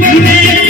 તમારે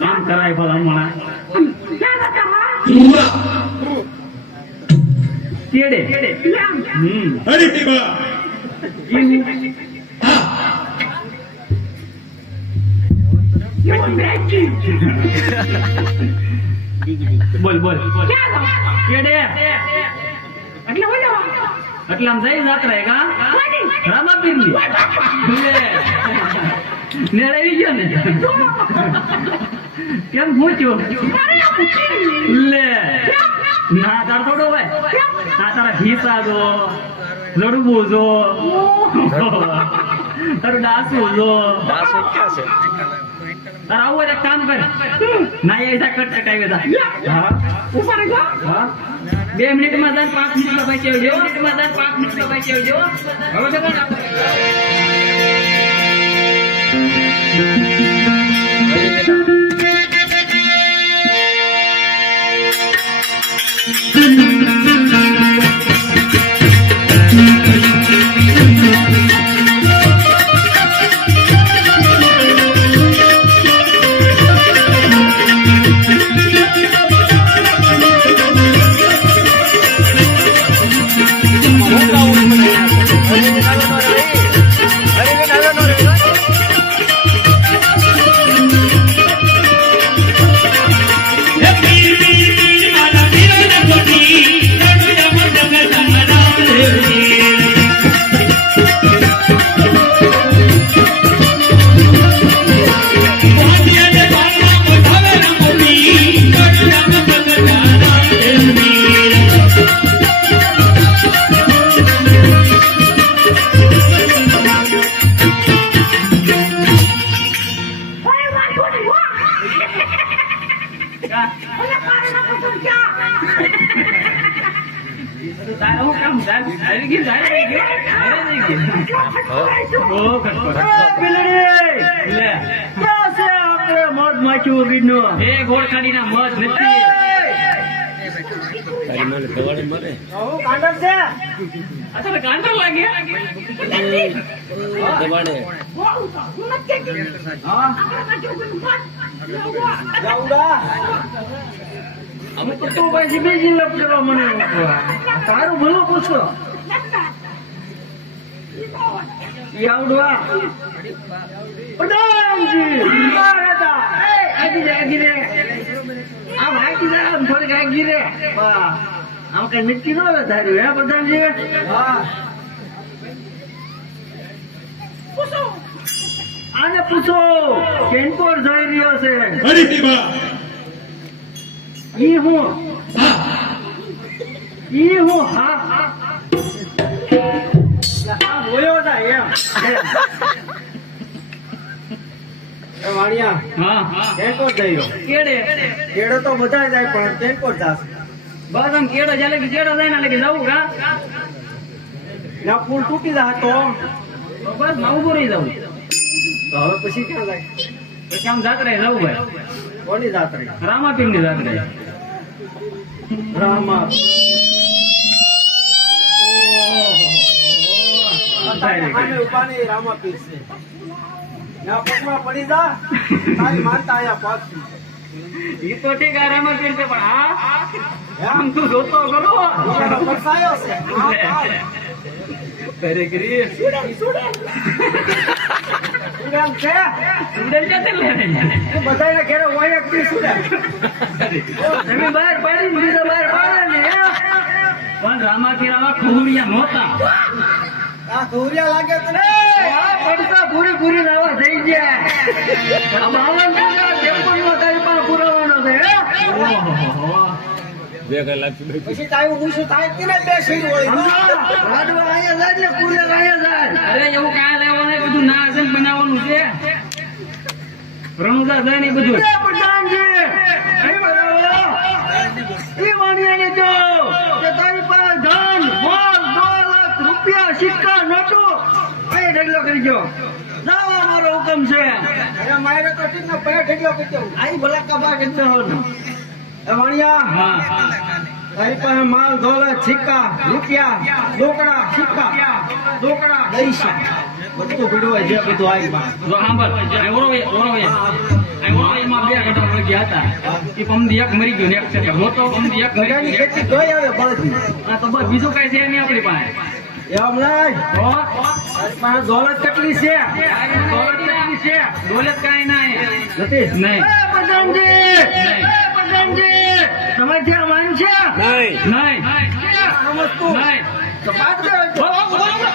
કામ કરાય ભલા હમણાં. કેડે? હમ. બોલ બોલ કેડે? એટલે આમ જઈ જાત્રા કા રામાપીરની નેડાવી ગયો ને? કેમ પૂછ્યું લે. ના તાર થોડો ભાઈ. આ તારા ઘી જો લડવું જો. તારું ડાસુ જો. હોય તો એક કામ કર ના એ કટ કટાવી દા હા હા બે મિનિટમાં દસ પાંચ મિનિટમાં પૈસા આવજો મિનિટમાં દસ પાંચ મિનિટમાં પૈસા આવજો હવે તો કોણ આપણે મધ માખ્યું બીજનો એ ગોળ કાઢીના મધ નથી તો બીજી લપ કરવા મને. તારું ભલું પૂછો. રે આગી રે. આમ આગી રે આમ થોડીક આગી રે. આમ કઈ નક્કી ન લે ધાર્યું હે પ્રધાનજી? આને પૂછો કેન જોઈ રહ્યો છે? ઈ હું. ઈ હું હા. એમ વાણિયા કેડે તો બધા જાય પણ કેનકોટ જાશે બસ આમ કેડો જાય કા ના તૂટી જાય તો બસ નવું રહી જવું તો હવે પછી ક્યાં જાય પછી આમ જાત્રે જવું ભાઈ કોની જાત્રી રામાપીરની જાત્રે. રામા. ઉપાની રામા પીર છે. ના પગમાં પડી જા. તારી માનતા આયા પાછી. ઈ તો ઠીક આ રામાપીર છે પણ આ આમ તું જોતો કરો પરસાયો છે. જતે લે. ઘેરે હોય એક દી સુડે તમે બહાર પાડી બીજા બહાર પાડે ને પણ રામાથી આવા ખુરિયા નહોતા. આ ધોરિયા લાગે તને આ પડતા પૂરી પૂરી લાવા થઈ ગયા. આ બાવન ટકા ત્રેપન તારી પાસે છે હે? પછી તારું મૂછું થાય કે બે શીર હોય? લાડવા અહીંયા જાય ને જાય. અરે એવું કાંઈ લેવાનું બધું ના છે ને બનાવવાનું છે. રણુદા જાય ને બધું એ પ્રધાનજી અહીં બરાબર. એ વાણિયાને કહો કે તારી પાસે ધન મોલ દોલત રૂપિયા સિક્કા નોટો અહીં ઢગલો કરી ગયો. જાઓ મારો હુકમ છે. અરે મારે તો ઠીક ને પૈયા ઢગલો કરી દઉં. આઈ ભલા કબા કરી દો એ વાણિયા હા તારી પાસે માલ દોલત સિક્કા રૂપિયા ડોકડા સિક્કા ડોકડા પૈસા. બધું ભીડવા જે બધું આવી પાસે સાંભળ એમાં બે ગઢા વળી ગયા હતા. એ પમદી એક મરી ગયો ને એક છે. મોટો પમદી એક મરી ગયો. તો બસ બીજું કઈ છે નહીં આપણી પાસે. દોલત કેટલી છે? દોલત કેટલી છે? દોલત કાંઈ નહીં. નથી નહીં. એ પ્રધાનજી! એ પ્રધાનજી! તમે ત્યાં માન છે? નહીં. સમજતું નહીં. તો વાત કરે. છે.